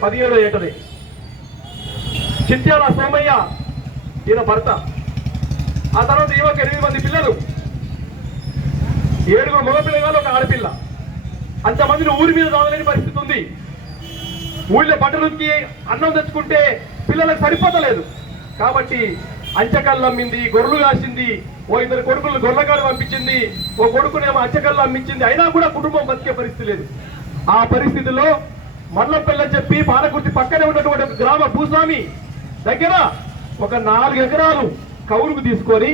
17వ ఏటది చిత్యాల సోమయ్య ఈయన భర్త. ఆ తర్వాత ఈమెకు 8 మంది పిల్లలు, 7 మగపిల్లగాలు, ఒక ఆడపిల్ల. అంతమందిని ఊరి మీద రావలేని పరిస్థితి ఉంది. ఊళ్ళో బట్టలుకి అన్నం తెచ్చుకుంటే పిల్లలకు సరిపోతలేదు. కాబట్టి అంచకళ్ళు అమ్మింది, గొర్రెలు కాసింది, ఓ 2 కొడుకులు గొర్రెగాడు పంపించింది, ఓ కొడుకునేమో అంచకళ్ళు అమ్మించింది. అయినా కూడా కుటుంబం బతికే పరిస్థితి లేదు. ఆ పరిస్థితిలో మల్లపల్లి అని చెప్పి పాలకుర్తి పక్కనే ఉన్నటువంటి ఒక గ్రామ భూస్వామి దగ్గర ఒక 4 ఎకరాలు కౌలుకు తీసుకొని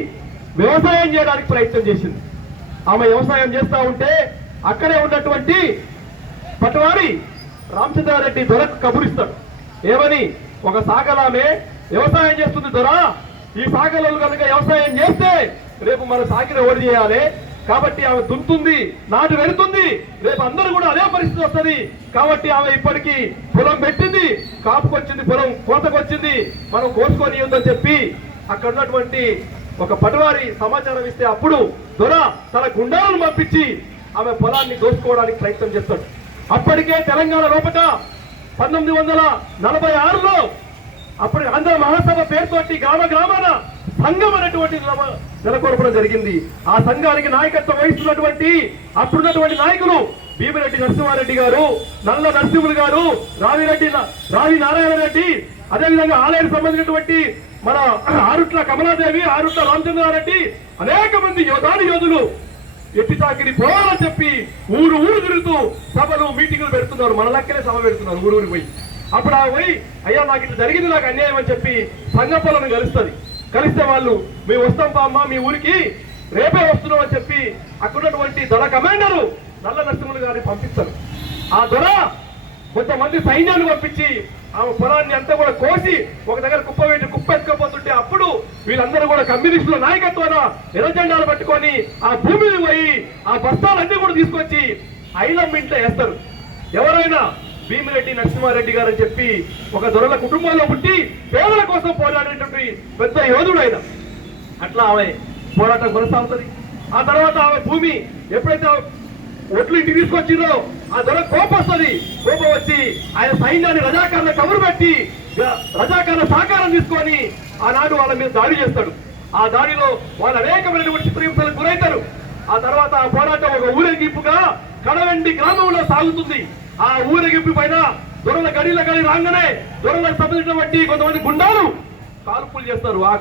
వ్యవసాయం చేయడానికి ప్రయత్నం చేసింది. ఆమె వ్యవసాయం చేస్తూ ఉంటే అక్కడే ఉన్నటువంటి పటవారి రామచంద్రారెడ్డి దొరకు కబురిస్తాడు. ఏమని? ఒక సాగలామే వ్యవసాయం చేస్తుంది దొర, ఈ సాగలు కనుక వ్యవసాయం చేస్తే రేపు మన సాగిన ఓడి చేయాలి, కాబట్టి ఆమె దున్నుతుంది, నాటు వెళుతుంది, రేపు అందరూ కూడా అదే పరిస్థితి వస్తుంది. కాబట్టి ఆమె ఇప్పటికీ పొలం పెట్టింది, కాపుకొచ్చింది, పొలం కోతకొచ్చింది, మనం కోసుకొని ఉందని చెప్పి అక్కడ ఉన్నటువంటి ఒక పటవారి సమాచారం ఇస్తే అప్పుడు దొర తన గుండాలను పంపించి ఆమె పొలాన్ని దోసుకోవడానికి ప్రయత్నం చేస్తాడు. అప్పటికే తెలంగాణ లోపల 1946లో అప్పుడు ఆంధ్ర మహాసభ పేరుతోటి గ్రామాన సంఘం అనేటువంటి నెలకొల్పడం జరిగింది. ఆ సంఘానికి నాయకత్వం వహిస్తున్నటువంటి అప్పుడున్నటువంటి నాయకులు భీమిరెడ్డి నరసింహారెడ్డి గారు, నల్ల నరసింహులు గారు, రావి నారాయణ రెడ్డి, అదేవిధంగా ఆలయానికి సంబంధించినటువంటి మన ఆరుట్ల కమలాదేవి, ఆరుట్ల రామచంద్రారెడ్డి, అనేక మంది యోధులు ఎట్టి తాకిడి పోవాలని చెప్పి ఊరు తిరుగుతూ సభలు మీటింగులు పెడుతున్నారు. మన లెక్కనే సభ పెడుతున్నారు ఊరికి పోయి. అప్పుడు ఆ పోయి, అయ్యా నాకు ఇట్లా జరిగింది, నాకు అన్యాయం అని చెప్పి సంఘపలను కలుస్తుంది. కలిస్తే వాళ్ళు మేము వస్తాం పామ్మ మీ ఊరికి, రేపే వస్తున్నాం అని చెప్పి అక్కడున్నటువంటి దొర కమాండరు నల్ల నరసింహులు గారిని పంపిస్తారు. ఆ దొర కొంతమంది సైన్యాన్ని పంపించి ఆమె పొలాన్ని అంతా కూడా కోసి ఒక దగ్గర కుప్ప ఎత్తుకపోతుంటే అప్పుడు వీళ్ళందరూ కూడా కమ్యూనిస్టుల నాయకత్వాన ఎర్రజెండాలు పట్టుకొని ఆ భూమిని పోయి ఆ బస్తాలన్నీ కూడా తీసుకొచ్చి ఐలం ఇంట్లో వేస్తారు. ఎవరైనా భీమిరెడ్డి నరసింహారెడ్డి గారు అని చెప్పి ఒక దొరల కుటుంబంలో పుట్టి పేదల కోసం పోరాడేటువంటి పెద్ద యోధుడు ఆయన. అట్లా ఆమె పోరాటం కొనసాగుతుంది. ఆ తర్వాత ఆమె భూమి ఎప్పుడైతే ఒట్లు ఇంటికి తీసుకొచ్చిందో ఆ దొర కోపం వస్తుంది. కోపం వచ్చి ఆయన సైన్యాన్ని రజాకారుల కబురు పెట్టి రజాకారుల సహకారం తీసుకొని ఆనాడు వాళ్ళ మీద దాడి చేస్తాడు. ఆ దాడిలో వాళ్ళు అనేకమైనటువంటి చిత్రహింసలకు గురవుతారు. ఆ తర్వాత ఆ పోరాటం ఒక ఊరేగింపుగా కడవెండి గ్రామంలో సాగుతుంది. ఆ ఊరేగింపు పైన దొరల గడి రాగానే దొరలకు సంబంధించినటువంటి కొంతమంది గుండాలు కాల్పులు చేస్తారు. ఆ